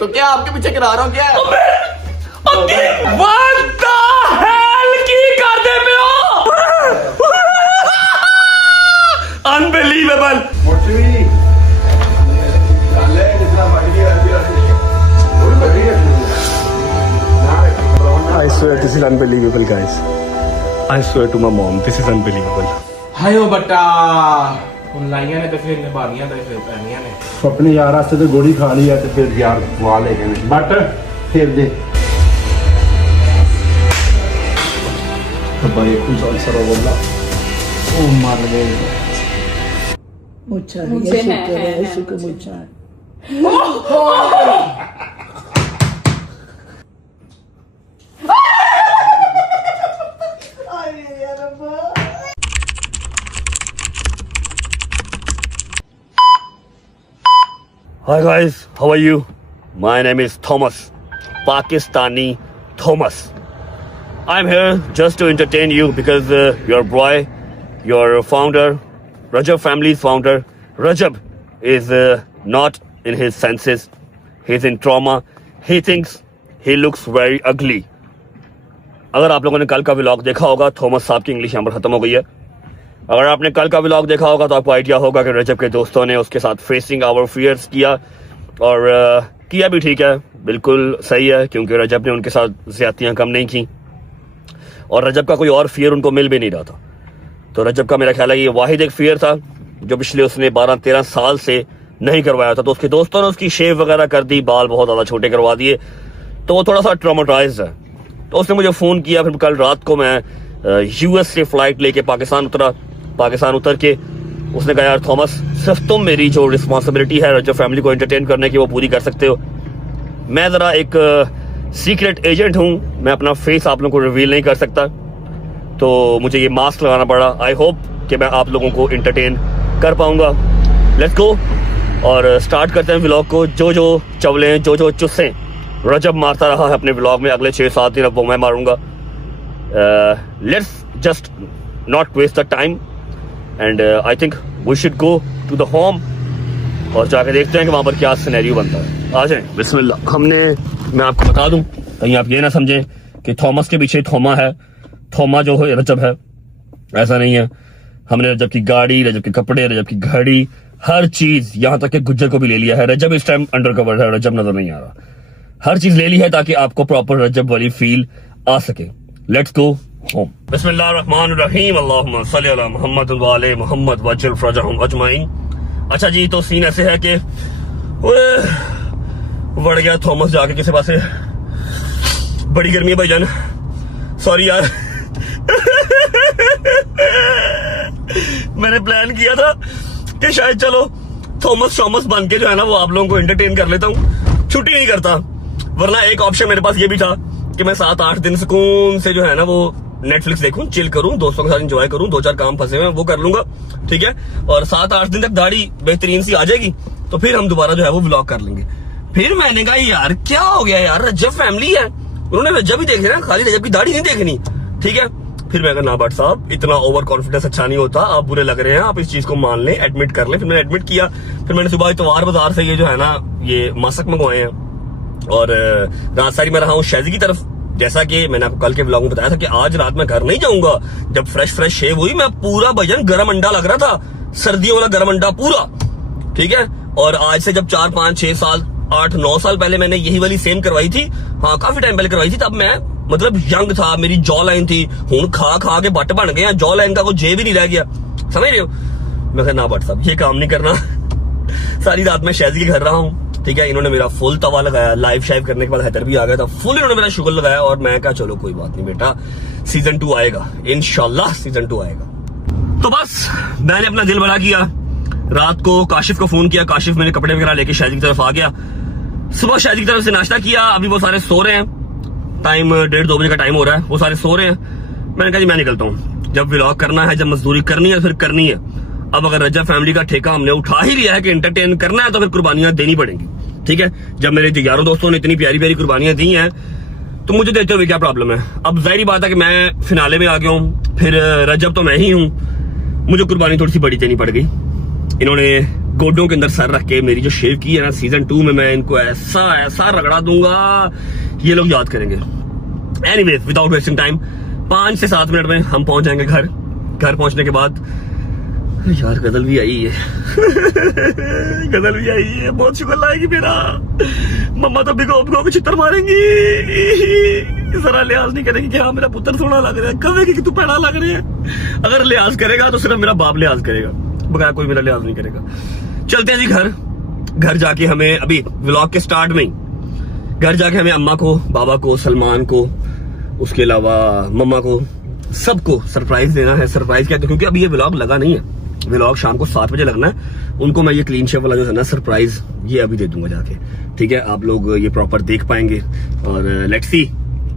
तो क्या आपके पीछे करा रहा हूँ क्या? Unbelievable. I swear this is unbelievable, guys. I swear to my mom, this is unbelievable. हायो बट्टा ਹੁਣ ਲਾਈਆਂ ਨੇ ਤੇ ਫਿਰ ਨਿਭਾਣੀਆਂ ਤੇ ਫਿਰ ਪੈਣੀਆਂ ਨੇ। अपने यार वास्ते तो गोली खा ली है तो फिर यार वहाँ ले गए बट फिर दे भाई कुछ आंसर बोला ओ मर गए मुझे है शुक्र मुझे Hi guys, how are you? My name is Thomas, Pakistani Thomas. I'm here just to entertain you because your boy, your founder, Rajab family's founder, Rajab is not in his senses. He's in trauma. He thinks he looks very ugly. अगर आप लोगों ने कल का vlog देखा होगा, Thomas साहब की इंग्लिश यहाँ पर खत्म हो गई है। अगर आपने कल का व्लॉग देखा होगा तो आपको आइडिया होगा कि रजब के दोस्तों ने उसके साथ फेसिंग आवर फियर्स किया और किया भी ठीक है, बिल्कुल सही है, क्योंकि रजब ने उनके साथ ज्यादतियां कम नहीं की और रजब का कोई और फियर उनको मिल भी नहीं रहा था। तो रजब का मेरा ख्याल है ये वाहिद एक फियर था जो पिछले उसने 12-13 साल से नहीं करवाया था। तो उसके दोस्तों ने उसकी शेव वगैरह कर दी, बाल बहुत ज़्यादा छोटे करवा दिए, तो वो थोड़ा सा ट्रॉमेटाइज्ड है। तो उसने मुझे फ़ोन किया, फिर कल रात को मैं यूएस से फ्लाइट लेके पाकिस्तान उतरा। पाकिस्तान उतर के उसने कहा यार थॉमस, सिर्फ तुम मेरी जो रिस्पॉन्सिबिलिटी है रजब फैमिली को एंटरटेन करने की वो पूरी कर सकते हो। मैं ज़रा एक सीक्रेट एजेंट हूँ, मैं अपना फेस आप लोगों को रिवील नहीं कर सकता, तो मुझे ये मास्क लगाना पड़ा। आई होप कि मैं आप लोगों को एंटरटेन कर पाऊंगा। लेट्स गो और स्टार्ट करते हैं व्लॉग को। जो जो चवलें, जो जो चुस्सें रजब मारता रहा है अपने व्लॉग में, अगले 6-7 दिन अब वो मैं मारूंगा। Let's just not waste the time and I think we should go to the home और जाकर देखते हैं कि वहाँ पर क्या सिनेरियो बनता है। आ जाएं, बिस्मिल्लाह। मैं आपको बता दूं कहीं आप ये ना समझें कि थॉमस के पीछे थोमा है, थोमा जो है रजब है, ऐसा नहीं है। हमने रजब की गाड़ी, रजब के कपड़े, रजब की घड़ी, हर चीज, यहाँ तक कि गुज्जर को भी ले लिया है। रजब इस टाइम अंडर कवर है, रजब नजर नहीं आ रहा। हर चीज ले ली है ताकि आपको प्रॉपर रजब वाली फील आ सके। Let's go home. बिस्मिल्लाहिर्रहमानिर्रहीम, अल्लाहुम्मा सल्ली अला मुहम्मद व आले मुहम्मद वजल फरजहुम अजमाइन। अच्छा जी, तो सीन ऐसे है कि बढ़ गया थॉमस जाके किसी पास से। बड़ी गर्मी है भाईजान, सॉरी यार। मैंने प्लान किया था कि शायद चलो थॉमस बन के जो है ना वो आप लोगों को एंटरटेन कर लेता हूँ, छुट्टी नहीं करता। वरना एक ऑप्शन मेरे पास ये भी था कि मैं 7-8 दिन सुकून से जो है ना वो नेटफ्लिक्स देखूं, चिल करूं, दोस्तों के साथ एंजॉय करूं, 2-4 काम फंसे हुए हैं वो कर लूंगा, ठीक है। और 7-8 दिन तक दाढ़ी बेहतरीन सी आ जाएगी तो फिर हम दोबारा जो है वो व्लॉग कर लेंगे। फिर मैंने कहा यार क्या हो गया यार, रजब फैमिली है, उन्होंने रजब ही देखे ना, खाली रजब की दाढ़ी नहीं देखनी, ठीक है। फिर मैं कहा ना भट्ट साहब, इतना ओवर कॉन्फिडेंस अच्छा नहीं होता, आप बुरे लग रहे हैं, आप इस चीज को मान लें, एडमिट कर लें। फिर मैंने एडमिट किया। फिर मैंने सुबह इतवार बाजार से ये जो है ना ये मास्क मंगवाए हैं और रात सारी मैं रहा हूँ शहजी की तरफ। जैसा कि मैंने आपको कल के व्लॉग में बताया था कि आज रात मैं घर नहीं जाऊंगा। जब फ्रेश शेव हुई, मैं पूरा भजन गर्म अंडा लग रहा था, सर्दियों वाला गर्म अंडा पूरा, ठीक है। और आज से जब 4-5-6 साल 8-9 साल पहले मैंने यही वाली सेम करवाई थी, हाँ काफी टाइम पहले करवाई थी, तब मैं मतलब यंग था, मेरी जॉ लाइन थी। हुन खा के बट बन गया, जॉ लाइन का कोई जे भी नहीं रह गया, समझ रहे हो। मैं कहा ना भट्ट साहब ये काम नहीं करना। सारी रात मैं शहजी के घर रहा हूँ, ठीक है। इन्होंने मेरा फुल तवा लगाया, लाइव शाइव करने के बाद हैदर भी आ गया था, फुल इन्होंने मेरा शुगर लगाया और मैं कहा चलो कोई बात नहीं बेटा, सीजन 2 आएगा इंशाल्लाह, सीजन 2 आएगा। तो बस मैंने अपना दिल बड़ा किया, रात को काशिफ को फोन किया, काशिफ मेरे कपड़े वगैरह लेके शहजी की तरफ आ गया। सुबह शहजी की तरफ से नाश्ता किया, अभी वो सारे सो रहे हैं, टाइम 1:30-2 बजे का टाइम हो रहा है, वो सारे सो रहे हैं। मैंने कहा जी मैं निकलता हूँ, जब व्लॉग करना है, जब मजदूरी करनी है फिर करनी है। अब अगर रजब फैमिली का ठेका हमने उठा ही लिया है कि एंटरटेन करना है तो फिर कुर्बानियां देनी पड़ेंगी, ठीक है। जब मेरे यारों दोस्तों ने इतनी प्यारी प्यारी कुर्बानियां दी हैं तो मुझे देते हुए क्या प्रॉब्लम है। अब जाहिर बात है कि मैं फिनाले में आ गया हूँ, फिर रजब तो मैं ही हूँ, मुझे कुर्बानी थोड़ी सी बड़ी देनी पड़ गई। इन्होंने गोडों के अंदर सर रख के मेरी जो शेव की है ना, सीजन 2 में मैं इनको ऐसा ऐसा रगड़ा दूंगा, ये लोग याद करेंगे। एनीवेज, विदाउट वेस्टिंग टाइम, 5 से 7 मिनट में हम पहुंच जाएंगे घर। घर पहुंचने के बाद यार गजल भी आई है गजल भी आई है, बहुत शुक्र लाएगी मेरा। मम्मा तो भिगो भिगो के चित्तर मारेंगी, जरा लिहाज नहीं करेगी कि हाँ मेरा पुत्र थोड़ा लग रहा है, कहेगी कि तू पैड़ा लग रहा है। अगर लिहाज करेगा तो सिर्फ मेरा बाप लिहाज करेगा, बगैर कोई मेरा लिहाज नहीं करेगा। चलते हैं जी घर। घर जाके हमें अभी व्लॉग के स्टार्ट में ही घर जाके हमें अम्मा को, बाबा को, सलमान को, उसके अलावा मम्मा को, सबको सरप्राइज देना है। सरप्राइज क्या, क्योंकि अभी ये व्लॉग लगा नहीं है, व्लॉग शाम को 7 बजे लगना है। उनको मैं ये क्लीन शेव वाला जो है ना सरप्राइज, ये अभी दे दूंगा जाके, ठीक है। आप लोग ये प्रॉपर देख पाएंगे और लेट्स सी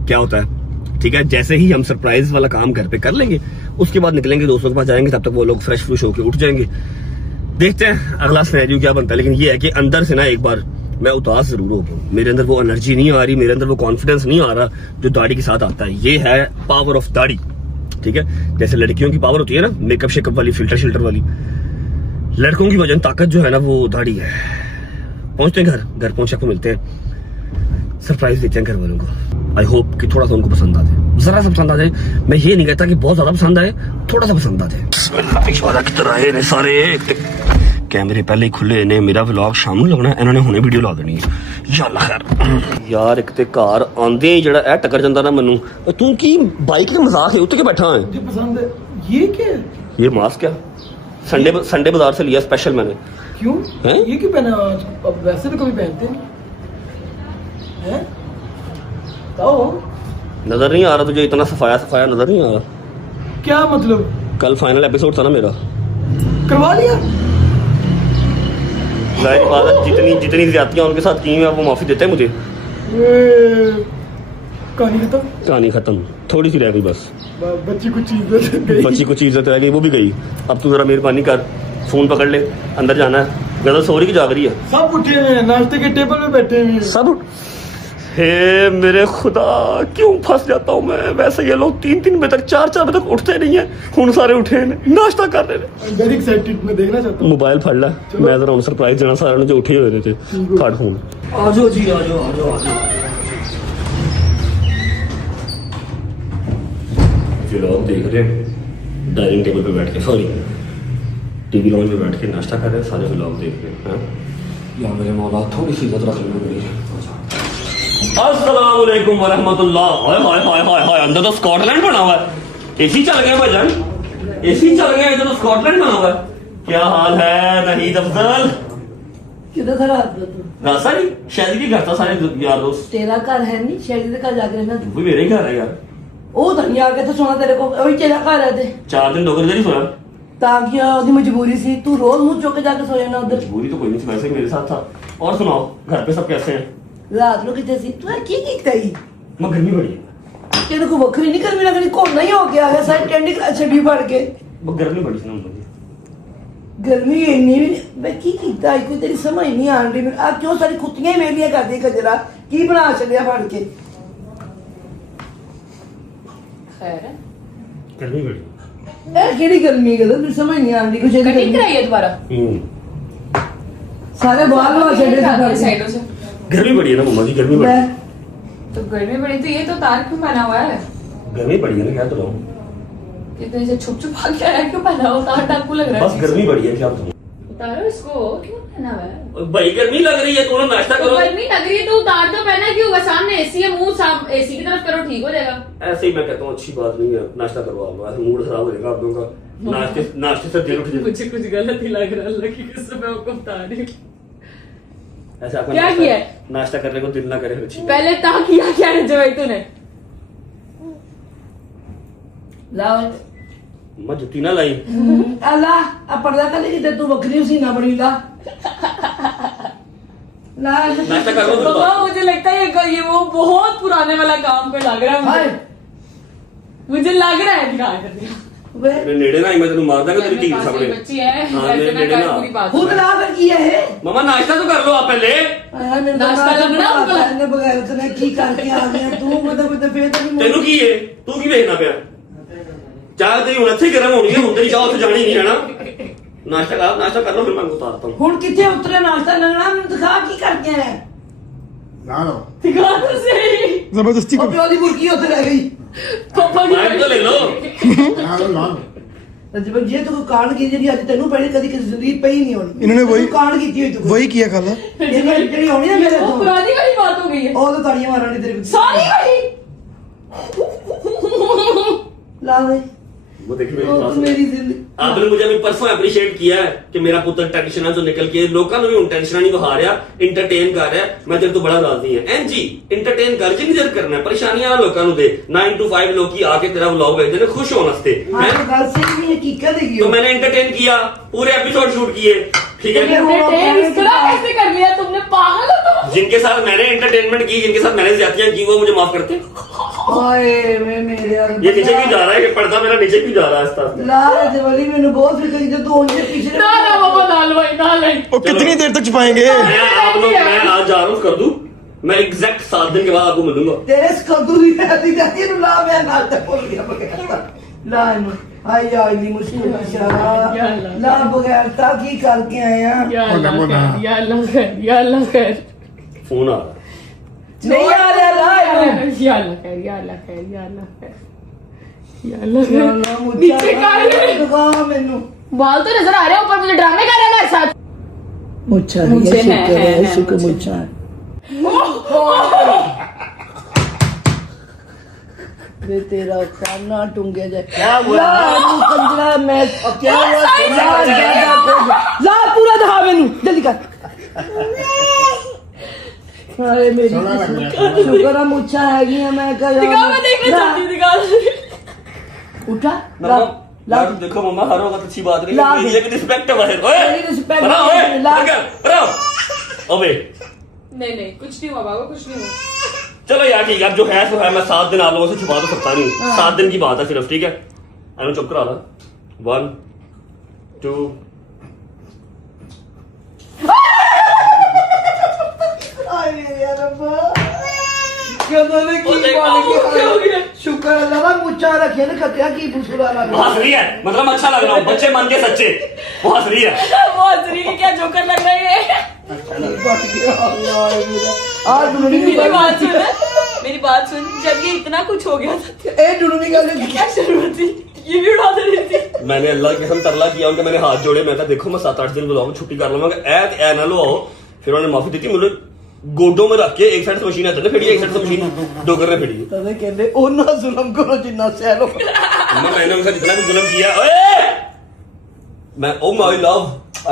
क्या होता है, ठीक है। जैसे ही हम सरप्राइज वाला काम घर पे कर लेंगे, उसके बाद निकलेंगे, दोस्तों के पास जाएंगे, तब तक वो लोग फ्रेश फ्रूश होके उठ जाएंगे। देखते हैं अगला सिनेरियो क्या बनता है। लेकिन ये है कि अंदर से ना एक बार मैं उदास जरूर हो गया, मेरे अंदर वो एनर्जी नहीं आ रही, मेरे अंदर वो कॉन्फिडेंस नहीं आ रहा जो दाढ़ी के साथ आता है। ये है पावर ऑफ दाढ़ी, ठीक है। जैसे लड़कियों की पावर होती है ना, मेकअप शेकअप वाली, फिल्टर शिल्टर वाली, लड़कों की वजन ताकत जो है ना वो दाढ़ी है। पहुंचते हैं घर, घर पहुंच के मिलते हैं, सरप्राइज देते हैं घर वालों को। आई होप कि थोड़ा सा उनको पसंद आ जाए, जरा सा पसंद आ जाए। मैं ये नहीं कहता कि बहुत ज्यादा पसंद आए, थोड़ा सा पसंद आ जाए। सारे कैमरे पहले ही खुले ने, मेरा व्लॉग शाम ਨੂੰ लगना, इन्होंने हुणे वीडियो ला देनी है। ਯਾਰ ਖੈਰ ਯਾਰ, ਇੱਕ ਤੇ ਘਰ ਆਂਦੇ ਜਿਹੜਾ ਇਹ ਟੱਕਰ ਜਾਂਦਾ ਨਾ ਮੈਨੂੰ, ਤੂੰ ਕੀ ਬਾਈਕ ਤੇ ਮਜ਼ਾਕ ਹੈ, ਉੱਤੇ ਕੇ बैठा है? मुझे पसंद है। ये क्या है? ये मास्क क्या संडे बाजार से लिया स्पेशल मैंने। क्यों हैं? ये क्यों पहना आज? अब वैसे तो कभी पहनते नहीं हैं। बताओ, नजर नहीं आ रहा तुझे? इतना सफाया सफाया नजर नहीं आ रहा? क्या मतलब? कल फाइनल एपिसोड था ना मेरा, करवा लिया? जाहिर बात है, जितनी ज्यादतियां उनके साथ की हैं वो माफी देते हैं मुझे। कहानी खत्म। कहानी खत्म, थोड़ी सी रह गई बस। बच्ची कुछ इज्जत गई। बच्ची कुछ इज्जत रह गई, वो भी गई। अब तू जरा मेहरबानी कर, फोन पकड़ ले, अंदर जाना है। गजल सो रही की जाग रही है? सब उठे हुए हैं, नाश्ते के टेबल पे बैठे हुए हैं सब। हे मेरे खुदा, क्यों फंस जाता हूँ मैं। वैसे ये लोग 3-3 बजे तक, 4-4 बजे तक उठते नहीं है, हुण सारे उठे हैं, नाश्ता कर रहे हैं। वेरी एक्साइटेड, मैं देखना चाहता हूँ। मोबाइल फड़ ला, मैं जरा उन्हें सरप्राइज देना, सारे जो उठे हुए थे। काट फोन। आजो जी, आजो आजो आजो। व्लॉग देख रहे हैं, डाइनिंग टेबल पे बैठ के, सॉरी टीवी लॉन्च पे बैठ के नाश्ता कर रहे हैं, सारे व्लॉग देख रहे हैं। या मेरे मौला, थोड़ी सी इज्जत रख लो मेरी। अस्सलाम वालेकुम व रहमतुल्लाह। हाय हाय हाय हाय हाय, अंदर तो स्कॉटलैंड बना हुआ है। एसी चल गया भाईजान, एसी चल गया, इधर तो स्कॉटलैंड बना हुआ है। क्या हाल है नहीद अफजल? किधर खड़ा है तू? रास्ता नहीं, शादी की घर था, सारे यार दोस्त। तेरा घर है नहीं, शहरी का जाके रहना। वो मेरे ही घर है यार। ओ धनिया आके तो सोना तेरे को, वही तेरा घर है ते। 4 दिन डोगर नहीं सोया। ताकि ओदी मजबूरी सी, तू रोज मुंह चुक के जाके सोया ना उधर। मजबूरी तो कोई नहीं थी, वैसे ही मेरे साथ था। और सुनाओ, घर पे सब कैसे हैं? रात को कितने सी तू की कही मैं गर्मी बड़ी है। तेरे को बकरी नहीं गर्मी लग रही, कौन नहीं हो गया है सारी टेंडी छड़ी फाड़ के। वो गर्मी बड़ी सी ना मुझे। गर्मी इन्नी भी मैं की कीता, कोई तेरी समझ नहीं आ रही। आ क्यों सारी कुत्तियां मेलियां कर दी कजरा, की बना छड़िया फाड़ के। खैर है, गर्मी बड़ी। ए केड़ी गर्मी है, तू समझ नहीं आ रही कुछ। कटिंग कराई है दोबारा? सारे बाल बाल छड़े थे साइडों से। गर्मी बड़ी है ना मम्मा जी, गर्मी बड़ी है। तो गर्मी बड़ी तो ये तो तार क्यों पहना हुआ है? गर्मी बड़ी है ना, क्या तो रहा हूँ। कितने से छुप छुप आ गया है, क्यों पहना हुआ? तार टाकू लग रहा है। बस गर्मी बड़ी है, क्या बताऊँ। उतारो इसको, क्यों पहना हुआ है? भाई गर्मी लग रही है, तुम नाश्ता तो करो। गर्मी लग रही है तो उतार तो पहना क्यों हुआ? सामने एसी है, मुंह साफ एसी की तरफ करो, ठीक हो जाएगा। ऐसे ही मैं कहता हूँ, अच्छी बात नहीं है, नाश्ता करवा लो, ऐसे मूड खराब हो जाएगा आप लोगों का। नाश्ते से दिल उठ जाएगा। मुझे कुछ गलत ही लग रहा है, अल्लाह की कसम मैं आपको बता रही हूँ। ऐसा आपका क्या किया है? नाश्ता करने को दिल ना करे। अच्छी पहले ता किया क्या है जो तूने? लाओ मैं जुत्ती ना लाई। अल्लाह अब पर्दा कर लेगी तू बकरी उसी ना बड़ी ला नाश्ता कर लो तो। बाबा मुझे लगता है ये वो बहुत पुराने वाला काम पे लग रहा है हाय मुझे लग रहा है दिखा कर दिया। वे मेरे नेड़े ना आई, मैं तेनू मार दांगा तेरी टीवी सामने। बच्ची है हाँ, ऐसे मेरे ना नेड़े कर, ना। पूरी बात खुद ला कर किया है। मम्मा नाश्ता तो कर लो आप पहले। नाश्ता लगना होगा। ने बगैर करने की करके आ गया तू, मतलब फिर तो तेनू की है, तू की देखना पिया? ਚਾਹ ਤੇਰੀ ਹੁਣ ਇੱਥੇ ਗਰਮ ਹੋਣੀ ਹੈ, ਹੁਣ ਤੇਰੀ ਚਾਹ ਉੱਥੇ ਜਾਣੀ ਨਹੀਂ ਹੈ ਨਾ। ਨਾਸ਼ਤਾ ਕਰ ਲਓ, ਫਿਰ ਮੈਂ ਉਤਾਰਤਾ ਹੂੰ। ਹੁਣ ਕਿੱਥੇ ਉਤਰੇ ਨਾਸ਼ਤਾ ਲੰਗਣਾ, ਮੈਨੂੰ ਦਿਖਾ ਕੀ ਕਰਕੇ ਆਇਆ। ਨਾ ਲੋ दिखा तो सही जबरदस्ती ਉਹ ਪਿਓ ਦੀ ਮੁਰਗੀ ਉੱਥੇ ਰਹਿ ਗਈ। पापा की ਮੈਂ ਤਾਂ ਲੈ ਲਓ। ਨਾ ਲੋ ਜਬ ਜੇ ਤੂੰ ਕਾਂਡ ਕੀਤੀ ਜਿਹੜੀ ਅੱਜ ਤੈਨੂੰ ਪਹਿਲੇ ਕਦੀ ਕਿਸੇ ਜ਼ਿੰਦਗੀ ਪਈ ਨਹੀਂ ਹੋਣੀ। इन्होंने वही ਤੂੰ ਕਾਂਡ ਕੀਤੀ ਹੋਈ ਤੂੰ वही किया कल। ਜਿਹੜੀ ਹੋਣੀ ਨਾ ਮੇਰੇ वो ਤੋਂ पुरानी वाली बात हो गई है ਉਹ ਤਾਂ ਤਾੜੀਆਂ ਮਾਰਨ ਦੀ ਤੇਰੇ सारी वाली ਲਾ ਦੇ वो देखिए मेरी ਉਹ बात ਤੂੰ सुनो। ਮੇਰੀ ਜ਼ਿੰਦਗੀ आपने मुझे अभी परसों अप्रिशिएट किया है कि मेरा पुत्र टेंशन जो निकल के लोगों भी हूं टेंशन नहीं बहा रहा, इंटरटेन कर रहा है। मैं तेरे तो बड़ा राजी है एन जी, इंटरटेन कर जिन्नी देर करना है, परेशानियां लोगों दे 9 to 5 लोग की आके तेरा व्लॉग भेजते हैं खुश होने वास्ते। ਹਾਂ ਇਹ ਗੱਲ ਸਹੀ ਨਹੀਂ ਹਕੀਕਤ ਹੈਗੀ तो ਉਹ। मैंने एंटरटेन किया, पूरे एपिसोड शूट किए, ठीक है। एंटरटेन इस तरह कैसे कर लिया तुमने, पागल हो तुम। जिनके साथ मैंने एंटरटेनमेंट की, जिनके साथ मैंने ज्यादतियां की, वो मुझे माफ करते हैं। ਓਏ ਵੇ ਮੇਰੇ ये नीचे क्यों जा रहा है, कि पर्दा मेरा नीचे क्यों जा रहा है आस्ता आस्ता? ਲਾ ਜਵਲੀ ਮੈਨੂੰ ਬਹੁਤ ਫਿਕਰ ਜਦੋਂ ਤੂੰ ਉਹਦੇ ਪਿਛਲੇ ना ना पापा दाल भाई दाल भाई और कितनी देर तक छुपाएंगे? मैं आज जा रहा हूँ कर दूं, मैं एग्जैक्ट 7 दिन के बाद आपको मिलूंगा। ਤੇਰੇ ਸਕਦੂ ਦੀ ਜਾਂਦੀ ਜਾਂਦੀ ਨੂੰ ਲਾ ਮੈਂ ਨਾਲ ਤੇ ਭੁੱਲ ਗਿਆ ਬਗੈਰ ਲਾ ਇਹਨੂੰ ਆਈ ਆਈ ਦੀ ਮੁਸ਼ਕਿਲ ਇਸ਼ਾਰਾ ਲਾ ਬਗੈਰ ਤਾਂ ਕੀ ਕਰਕੇ ਆਇਆ या अल्लाह खैर या अल्लाह खैर या अल्लाह खैर फोन आ रहा है। ਨਹੀਂ ਆ ਰਿਹਾ ਲਾ ਇਹਨੂੰ या अल्लाह खैर या अल्लाह खैर या अल्लाह खैर या अल्लाह खैर ਲਾ नीचे का है। ਦੁਆ ਮੈਨੂੰ बाल तो नजर आ रहे हैं, ऊपर मुझे ड्रामे कर रहे हैं हमारे साथ। ਮੁੱਛਾਂ मुझे ਇਹ ਸ਼ੁਕਰ है, ਹੈ ਸ਼ੁਕਰ ਮੁੱਛਾਂ ਵੇ ਤੇਰਾ ਕਾਨਾ ਟੁੰਗੇ ਜਾ क्या हुआ? ਲਾ ਨੂੰ ਕੰਜਰਾ ਮੈਂ क्या हुआ ला पूरा दिखा मैनू जल्दी कर अरे मेरी शुक्र है मुच्छा हैगी है मैं कह दिखा, मैं देखना चाहती हूँ, दिखा। उठा ला ला देखो मम्मा हर वक्त अच्छी बात नहीं ला है, दे। मेरी एक रिस्पेक्ट है बाहर। ओए मेरी respect बना, है, ओए ला। बना, अबे नहीं नहीं कुछ नहीं हुआ बाबा, कुछ नहीं हुआ। चलो यार ठीक है, अब जो है सो है, मैं 7 दिन आप लोगों से छुपा तो सकता नहीं। 7 दिन की बात है सिर्फ, ठीक है। अरे चुप करा रहा 1 2 अरे यार अब्बा कदों ने की हो गया। शुक्र अल्लाह का मुच्छा रखे ना खतिया की बुसुरा लगा वो हंस रही है, मतलब अच्छा लग रहा हूँ, बच्चे मन के सच्चे। वो हंस रही है। वो हंसरी की क्या जोकर लग रही है। आज मेरी बात सुन, मेरी बात सुन, जब ये इतना कुछ हो गया था ए डुनमी का क्या जरूरत थी, ये भी उड़ा दे रही थी। मैंने अल्लाह की कसम तरला किया उनके, मैंने हाथ जोड़े, मैं कहा देखो मैं 7-8 दिन बुलाऊंगा, छुट्टी कर लूंगा, ऐ ना लो आओ। फिर उन्होंने माफी दी थी, मुझे गोडों में रख के एक साइड से मशीन आती है ना फिर एक साइड से मशीन डोगर ने फिरी। तने कहते ओना जुल्म करो जिन्ना सह लो मैंने उनका जितना भी जुल्म किया, ओए मैं oh my love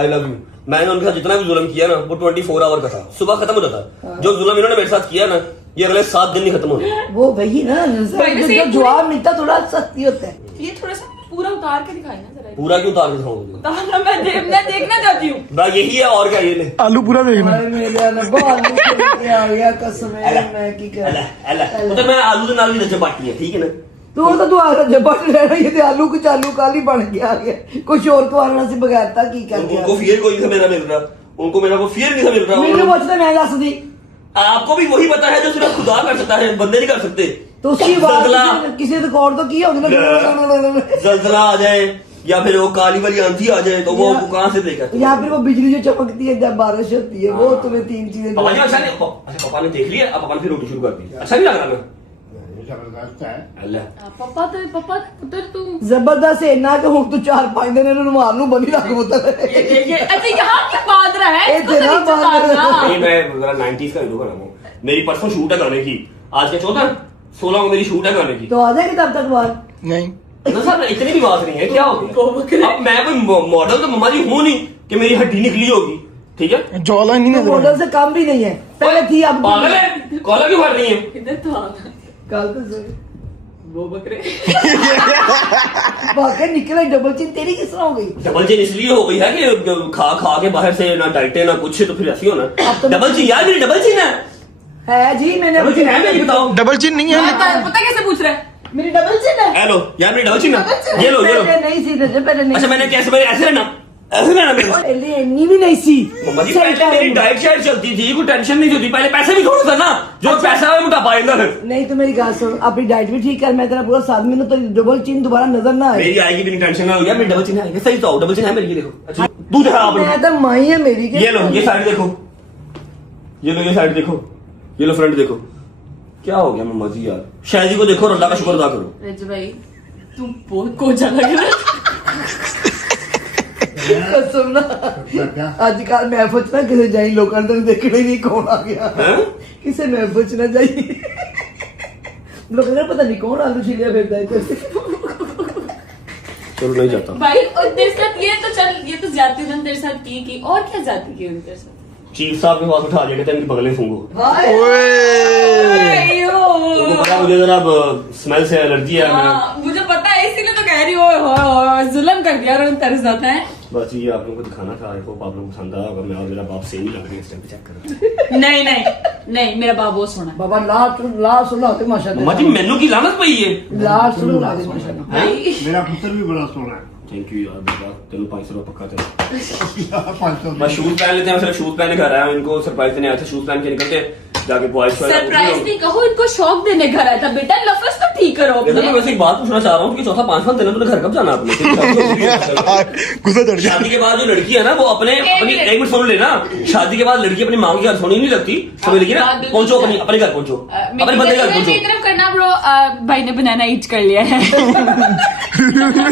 I love you, मैंने उनका जितना भी जुल्म किया ना वो 24 आवर का था, सुबह खत्म हो जाता। जो जुल्म इन्होंने मेरे साथ किया ना ये अगले 7 दिन नहीं खत्म होना। वो वही ना पहले से जब जवाब मिलता थोड़ा सख्ती होता है। ये थोड़ा सा पूरा उतार के दिखाई ना जरा, पूरा क्यों उतार के दिखाऊंगा? उतारना मैं देखना चाहती हूँ। बस यही है और क्या, ये ले आलू पूरा देखना। अरे मेरे अल्लाह बहुत मुश्किल आ गया कसम है मैं की कर अल्लाह अल्लाह तो मैं आलू के नाल भी नजर बाटी है, ठीक है ना। तू आ जबट लेना ये ते आलू कुछ आलू काली बन गया कुछ और तो आना से बगैर था की कर उनको फियर कोई नहीं था मेरा मिल रहा, उनको मेरा वो फियर नहीं था मिल रहा। मैंने पूछता मैं दस दी आपको भी वही पता है जो सिर्फ खुदा कर सकता है, बंदे नहीं कर सकते। तो उसकी जल्जला बात किसी रिकॉर्ड तो किया होगा ना जल्जला आ जाए या फिर वो काली वाली आंधी आ जाए तो वो कहाँ से देगा? या फिर वो बिजली जो चमकती है जब बारिश होती है वो तुम्हें 3 चीजें पापा जी अच्छा नहीं, अच्छा पापा ने देख लिया, अब पापा ने फिर रोटी शुरू कर दी, अच्छा नहीं लग रहा ना? जबरदस्त है अल्लाह पापा पुत्र तू जबरदस्त है ना कि हूं तू 4-5 दिन इन्होंने मार नू बनी रख पुत्र ये अच्छा यहाँ की बात रहा है, ये इसको तेरा तो नहीं बात चुकाना। नहीं मैं जरा 90s का हीरो बना हूँ, मेरी परसों शूट है गाने की, आज क्या 14 16 को मेरी शूट है गाने की। तो आ जाएगी तब तक बाहर नहीं ना सर इतनी भी बात नहीं है, क्या हो गया? अब मैं कोई मॉडल तो मम्मा जी हूँ नहीं कि मेरी हड्डी निकली होगी, ठीक है। जॉला नहीं तो नजर मॉडल से कम भी नहीं है पहले थी अब पागल है, कॉलर क्यों भर रही है? इधर तो आना। कल तो सही वो बकरे बाकी निकले डबल चिन तेरी किस तरह हो गई डबल चिन इसलिए हो गई है कि खा खा के बाहर से ना डाइटे ना कुछ, तो फिर ऐसी हो ना। अब तो डबल चिन यार, मेरी डबल चिन है जी मैंने डबल चिन है मेरी, बताओ। डबल चिन नहीं है पता कैसे पूछ रहा है? मेरी डबल चिन है हेलो यार मेरी डबल चिन है, ये लो पहले नहीं थी पहले नहीं अच्छा मैंने कैसे, मैंने ऐसे रहना ऐसे रहना मेरे साथ। पहले इतनी भी नहीं सी मम्मा जी पहले मेरी डाइट शाइट चलती थी, कोई टेंशन नहीं होती, पहले पैसे भी थोड़ा था ना, जो पैसा है मोटापा आएगा फिर। नहीं तो मेरी बात सुन, अपनी डाइट भी ठीक कर, मैं तेरा पूरा साथ में तो डबल चिन दोबारा नजर ना आए। मेरी आएगी भी नहीं, टेंशन ना हो गया, मेरी डबल चिन्ह आएगी। सही तो डबल चिन्ह है मेरी, ये देखो। अच्छा तू दिखा आप, मैं तो माई है मेरी के। ये लो ये साइड देखो, ये लो ये साइड देखो, ये लो फ्रंट देखो। क्या हो गया मम्मा जी यार, शायद को देखो और अल्लाह का शुक्र अदा करो। रज भाई तू बहुत कोचा लग रहा है। सुनना आजकल महफल च ना किसी जाई, लोगों ने देखने नहीं कौन आ गया, किसी महफल च ना जाई, लोगों ने पता नहीं कौन आलू छिलिया फिरता है। चलो नहीं जाता भाई और तेरे साथ ये तो चल, ये तो जाती उन्होंने तेरे साथ की और क्या जाती की उन्होंने तेरे साथ? चीफ साहब के पास उठा दिया, कहते हैं इनकी बगलें सूंघो। उनको पता मुझे जरा स्मेल से एलर्जी है। मुझे पता है, इसीलिए तो कह रही हो जुल्म कर दिया और तेरे साथ है। बस ये आप लोगों को दिखाना था, आई होप आप लोगों को पसंद आया होगा। मैं और मेरा बाप सेम ही लग रहे हैं इस टाइम पे, चेक करो। नहीं नहीं नहीं, मेरा बाप बहुत सोना है। बाबा ला सुना होते माशाल्लाह। मम्मा जी मेनू की लानत पई है। ला सुनो ला दे माशाल्लाह। भाई मेरा पुत्र भी बड़ा सोना है। थैंक यू यार बेटा, तेरे 500 रुपये पक्का तेरा। 500 बस शूज पहन लेते हैं, सिर्फ शूज पहने घर आया हूं, इनको सरप्राइज देने आया था। शूज पहन के निकलते हैं जाके बॉयज सरप्राइज नहीं कहो, इनको शौक देने घर आया था। बेटा लफ्ज तो ठीक करो अपने। मैं वैसे एक बात पूछना चाह रहा हूँ कि चौथा 5 दिन तूने घर कब जाना आपने? शादी के बाद जो लड़की है ना वो अपने अपनी, एक मिनट सुन लेना, शादी के बाद लड़की अपनी माँ की घर सोनी नहीं लगती, समझ लगी ना? पहुंचो अपने घर पहुंचो, अपने बंदे घर पहुंचो। तरफ करना ब्रो, भाई ने बनाना ईच कर लिया है।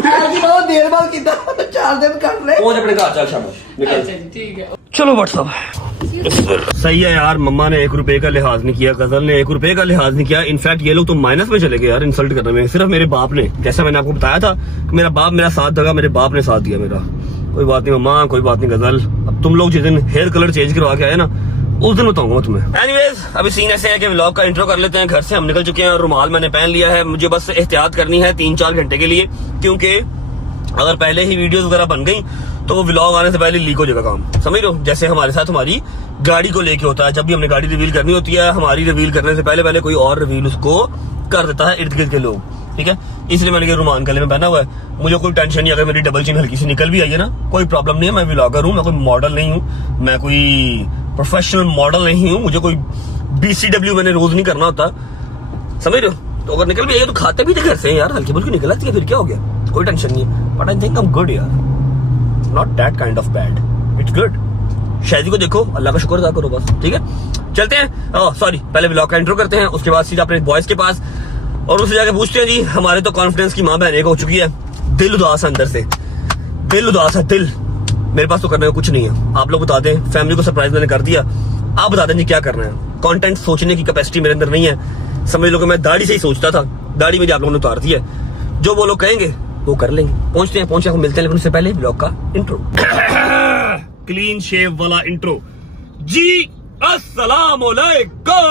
आज बहुत देर बाद कितना 4 दिन कर ले। पहुंच अपने घर, चल शाबाश निकल। अच्छा ठीक है। चलो व्हाट्सअप सही है यार। मम्मा ने 1 रुपए का लिहाज नहीं किया, गजल ने 1 रुपए का लिहाज नहीं किया। इनफैक्ट ये लोग तो माइनस में चले गए यार इंसल्ट करने में। सिर्फ मेरे बाप ने, जैसा मैंने आपको बताया था कि मेरा बाप मेरा साथ देगा, मेरे बाप ने साथ दिया मेरा। कोई बात नहीं मम्मा, कोई बात नहीं गजल। अब तुम लोग जिस दिन हेयर कलर चेंज करवा के आए ना, उस दिन बताऊंगा मैं तुम्हें। एनीवेज अभी सीन ऐसे है कि व्लॉग का इंट्रो कर लेते हैं। घर से हम निकल चुके हैं और रुमाल मैंने पहन लिया है। मुझे बस एहतियात करनी है 3-4 घंटे के लिए, क्योंकि अगर पहले ही वीडियोस वगैरह बन गई तो वो व्लॉग आने से पहले लीक हो जाएगा काम, समझ लो। जैसे हमारे साथ हमारी गाड़ी को लेके होता है, जब भी हमने गाड़ी रिवील करनी होती है, हमारी रिवील करने से पहले कोई और रिवील उसको कर देता है इर्द गिर्द के लोग, ठीक है। इसलिए मैंने ये रुमाल गले में पहना हुआ है। मुझे कोई टेंशन नहीं, अगर मेरी डबल चिन हल्की सी निकल भी आई है ना, कोई प्रॉब्लम नहीं है। मैं व्लॉगर हूँ, मैं कोई मॉडल नहीं हूँ, मैं कोई प्रोफेशनल मॉडल नहीं हूँ, मुझे कोई BCW मैंने रोज नहीं करना होता, समझ रहे हो। तो अगर निकल भी आई तो खाते भी थे घर से यार, हल्की फुल्की निकल आती है, फिर क्या हो गया, कोई टेंशन नहीं है। But I think I am good यार, not that kind of bad, it's good. शादी को देखो, अल्लाह का शुक्र अदा करो बस, ठीक है। चलते हैं, सॉरी पहले व्लॉग का इंट्रो करते हैं, उसके बाद सीधा अपने बॉयज के पास और उससे जाके पूछते हैं जी हमारे तो कॉन्फिडेंस की माँ बहन एक हो चुकी है, दिल उदास है अंदर से, दिल उदास है दिल। मेरे पास तो करने को कुछ नहीं है, आप लोग बता दें। फैमिली को सरप्राइज मैंने कर दिया, आप बता दें जी क्या करना है। कंटेंट सोचने की कैपेसिटी मेरे अंदर नहीं है, समझ लो कि मैं दाढ़ी से ही सोचता था, दाढ़ी मेरी आप लोगों ने उतार दी है। जो वो लोग कहेंगे वो कर लेंगे। पहुंचते हैं मिलते हैं, लेकिन उससे पहले ब्लॉग का इंट्रो, क्लीन शेव वाला इंट्रो जी। अस्सलाम वालेकुम,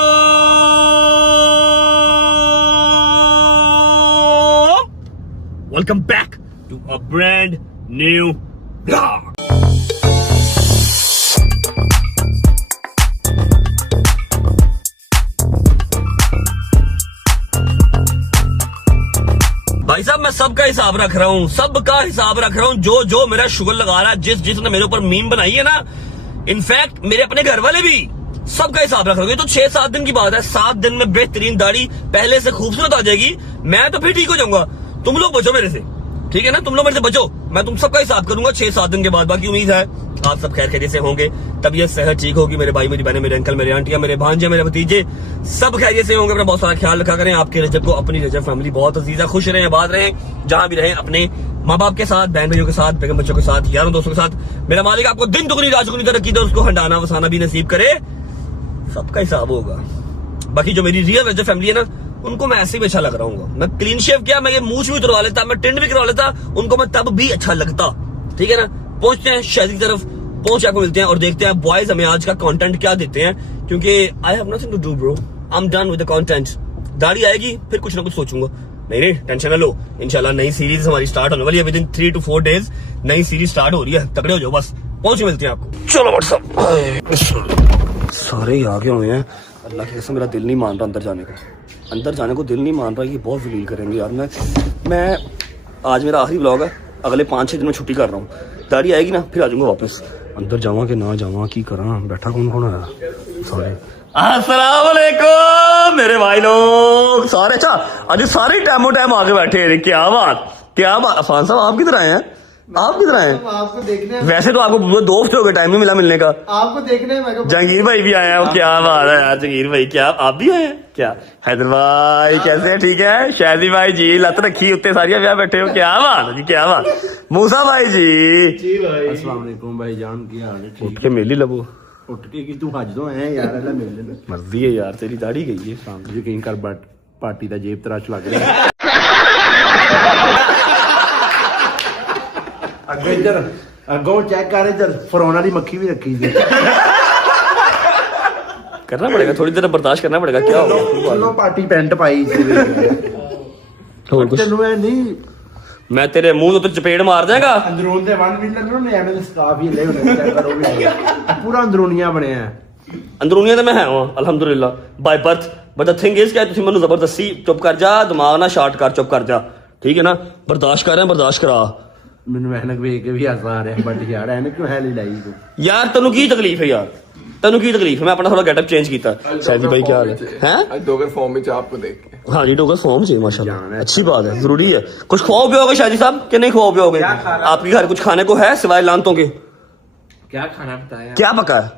welcome back to a brand new blog. भाई साहब मैं सबका हिसाब रख रहा हूँ, सबका हिसाब रख रहा हूँ। जो मेरा शुगर लगा रहा है, जिसने मेरे ऊपर मीम बनाई है ना, इनफैक्ट मेरे अपने घर वाले भी, सबका हिसाब रख रहा हूँ। ये तो 6-7 दिन की बात है, 7 दिन में बेहतरीन दाढ़ी पहले से खूबसूरत आ जाएगी, मैं तो फिर ठीक हो जाऊंगा। तुम लोग बचो मेरे से, ठीक है ना, तुम लोग मेरे से बचो, मैं तुम सबका हिसाब करूंगा 6-7 दिन के बाद। बाकी उम्मीद है आप सब खैर खैरियत से होंगे, तबीयत सेहत ठीक होगी, मेरे भाई मेरी बहनें, मेरे अंकल, मेरे आंटियां, मेरे भांजे, मेरे भतीजे सब खैरियत से होंगे। अपना बहुत सारा ख्याल रखा करें। आपके रजब को, अपनी रजब फैमिली बहुत अजीज है, खुश रहें, आबाद रहें, जहां भी रहें, अपने माँ बाप के साथ, बहन भाइयों के साथ, बेगम बच्चों के साथ, यारों दोस्तों के साथ। मेरा मालिक आपको दिन दुगनी रात दुगनी तरक्की दे, उसको हंडाना वसाना भी नसीब करे, सबका हिसाब होगा। बाकी जो मेरी रियल रजब फैमिली है ना, उनको मैं ऐसे भी अच्छा लग रहा हूँ। मैं क्लीन शेव किया, मैं ये मूछ भी उतरवा लेता, मैं टिंड भी करवा लेता, उनको मैं तब भी अच्छा लगता, ठीक है ना। पहुंचते हैं शादी की तरफ, पहुंच आपको मिलते हैं और देखते हैं बॉयज हमें आज का कंटेंट क्या देते हैं, क्योंकि I have nothing to do bro, I am done with the content. दाढ़ी आएगी फिर कुछ ना कुछ सोचूंगा। नहीं टेंशन ना लो, इंशाल्लाह नई सीरीज हमारी स्टार्ट होने वाली है, विद इन 3 to 4 days नई सीरीज स्टार्ट हो रही है, तगड़े हो जाओ बस। पहुंच मिलते हैं आपको। चलो व्हाट्सअप, सारे ही आगे हुए हैं। अल्लाह की कसम मेरा दिल नहीं मान रहा अंदर जाने को दिल नहीं मान रहा। ये बहुत जलील करेंगे यार। मैं आज मेरा आखिरी व्लॉग है, अगले 5-6 दिन में छुट्टी कर रहा हूँ। दाढ़ी आएगी ना फिर आ जाऊंगा वापस। अंदर जावा कि ना जावा की करा, बैठा कौन कौन आया सारे। अस्सलाम वालेकुम मेरे भाई लोग सारे। अच्छा अज सारे टाइमो टाइम आके बैठे हैं, क्या बात। अफान साहब आप किधर आए हैं? आप किधर आए हैं? आपको देखने वैसे तो आपको 2 हफ्ते हो गए, टाइम नहीं मिला मिलने का। आपको देखने में जहांगीर भाई भी आए हैं, क्या बात है यार जहांगीर भाई, क्या आप भी आए हैं क्या? हैदर भाई कैसे हैं? ठीक है। शादी भाई जी लत रखी उत्ते सारिया ब्याह बैठे हो, क्या बात है जी, क्या बात। मूसा भाई जी अस्सलाम वालेकुम भाईजान, की हाल है? उठ के मेली लबो, उठ के कि तू हज तो है यार, अल्लाह मिल ले। मर्जी है यार तेरी, दाढ़ी गई है शाम को। यकीन कर बट पार्टी दा जेब तराश लग रहा है। अगे इधर अगों चेक कर, इधर फरौन वाली मक्खी भी रखी थी। करना पड़ेगा, थोड़ी देर बर्दाश्त करना पड़ेगा। क्या होगा? चलो पार्टी पैंट पाई और कुछ तेनू है नहीं, मैं तेरे मुंह तो चपेड़ मार देगा। अंदरून दे 1 मिनट ने एमएल स्टाफ ही ले होने चेक करो भी पूरा अंदरूनिया बनया है। अंदरूनिया तो मैं है अल्हम्दुलिल्लाह by birth, but the thing is क्या तुम मैं जबरदस्ती चुप कर जा, दिमाग ना शार्ट कर, चुप कर जा, ठीक है ना। बर्दाश्त कर रहे हैं, बर्दाश्त करा। ਮੈਨੂੰ ਐਨਕ ਵੇਖ ਕੇ ਵੀ ਹਾਸਾ ਆ ਰਿਹਾ, ਬਟ ਯਾਰ ਐਨਕ ਕਿਉਂ ਹੈ ਲਾਈ ਤੂੰ? यार तेनू की तकलीफ है यार, तेनू की तकलीफ है? मैं अपना थोड़ा गेटअप चेंज किया। सैदी भाई क्या हाल है? हैं डोगर फॉर्म में आपको देख के हाँ जी डोगर फॉर्म से माशाल्लाह, अच्छी बात है, जरूरी है। कुछ खुआओ पियोगे शादी साहब कि नहीं खुआओ पियोगे? आपके घर कुछ खाने को है सिवाय लानतों के? क्या खाना बताया? क्या पका है?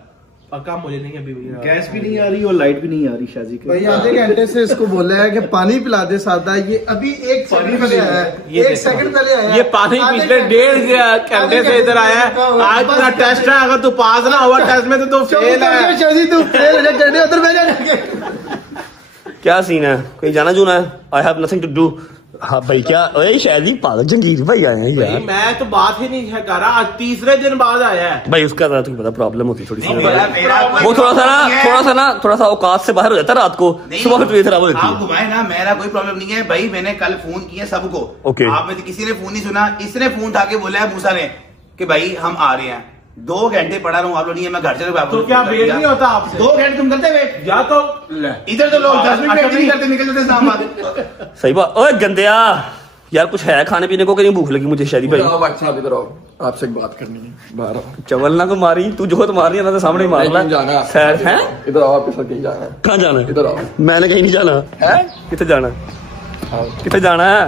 पक्का मुझे नहीं अभी गैस भी नहीं आ रही और लाइट भी नहीं आ रही शादी के। भाई आधे घंटे से इसको बोला है कि पानी पिला दे सादा, ये अभी 1 सेकंड पहले आया है, 1 सेकंड पहले आया है। ये पानी पिछले 1.5 घंटे से इधर आया है। आज तेरा टेस्ट है, अगर तू पास ना हुआ टेस्ट में तो तू फेल है। शादी तू फेल हो जाए, उधर बैठ जा। क्या सीन है? कहीं जाना जूना है? I have nothing to do. हाँ भाई क्या ओए शादी पागल जंगीर भाई आए हैं यार। मैं तो बात ही नहीं है कर रहा, आज तीसरे दिन बाद आया है भाई उसका तो पता प्रॉब्लम होती थोड़ी सी, वो थोड़ा सा औकात से बाहर हो जाता है रात को, सुबह फिर तबीयत खराब हो जाती आप है। घुमाए ना, मेरा कोई प्रॉब्लम नहीं है भाई। मैंने कल फोन किया सबको, ओके। आप में से किसी ने फोन नहीं सुना, इसने फोन उठा के बोला है मूसा ने कि भाई हम आ रहे हैं। 2 घंटे पड़ा रहा हूँ, आप लोग नहीं है, मैं घर चले गया। तो क्या वेट नहीं होता आपसे? 2 घंटे तुम करते वेट? या तो इधर तो लोग 10 मिनट वेट नहीं करते, निकल जाते इस्लामाबाद। सही बात। ओए गंदिया यार कुछ है खाने पीने को कि नहीं? भूख लगी मुझे शादी भाई। अच्छा आप इधर आओ, आपसे एक बात करनी है। बाहर आओ। चवल ना को मारी तू, जो तो मार रही है ना तो सामने ही मार ला। कहीं जाना है? खैर है इधर आओ, आपके साथ कहीं जाना है। कहाँ जाना है? इधर आओ। मैंने कहीं नहीं जाना है। कितने जाना है? आओ कितने जाना है?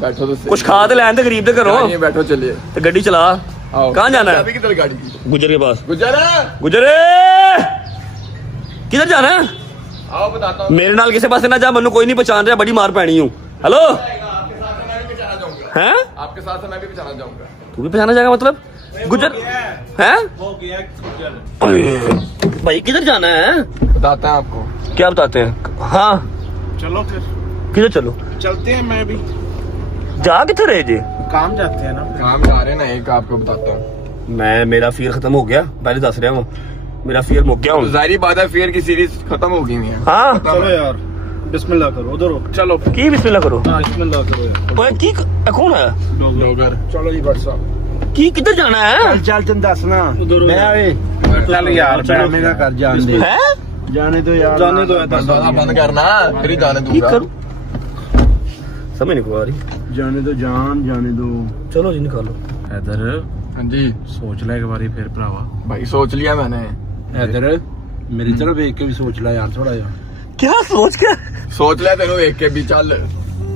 बैठो तो सही। कुछ खा दे लैन ते गरीब दे करो आइए, बैठो चलिए। तो गड्डी चला। आओ। कहाँ जाना है? चाबी किधर गाड़ी की? गुजर के पास। गुजर किधर जाना है? आओ बताता हूँ। मेरे नाल किसी पास ना जा, मनु कोई नहीं पहचान रहा, बड़ी मार पैनी हूँ। हेलो हैं? आपके साथ मैं भी बचाना चाहूंगा। तू भी पहचाना जाएगा मतलब? गुजर हैं? हो गया गुजर। भाई किधर जाना है? बताते हैं आपको। क्या बताते हैं? हाँ चलो फिर किधर चलो? चलते हैं। मैं भी जा किधर रहे जी? काम जाते हैं ना। काम जा रहे हैं ना, एक आपको बताता हूँ। मेरा फियर खत्म हो गया, पहले दस रहा हूँ, मेरा फियर मुक गया हूँ। जाहिर बात है, फेयर की सीरीज खत्म हो गई है। हाँ चलो यार बिस्मिल्लाह करो, उधर हो। चलो की बिस्मिल्लाह करो। बिस्मिल्लाह करो यार। ओए की कौन है? डोगर चलो जी भट्ट साहब, की किधर जाना है? चल तन दस ना। मैं आए चल यार मेरा कर जान दे, हैं? जाने दो यार, जाने दो। बंद करना, फिर ही जाने की दूंगा। करूं? समझ नहीं आ रही। जाने दो जान, जाने दो। चलो जी निकालो। हैदर हाँ जी सोच ले एक बारी फिर भरावा। भाई, सोच लिया मैंने। इधर मेरी तरफ देख के भी सोच ला यार थोड़ा यार। क्या सोच के? सोच लिया तेनों एक के भी। चल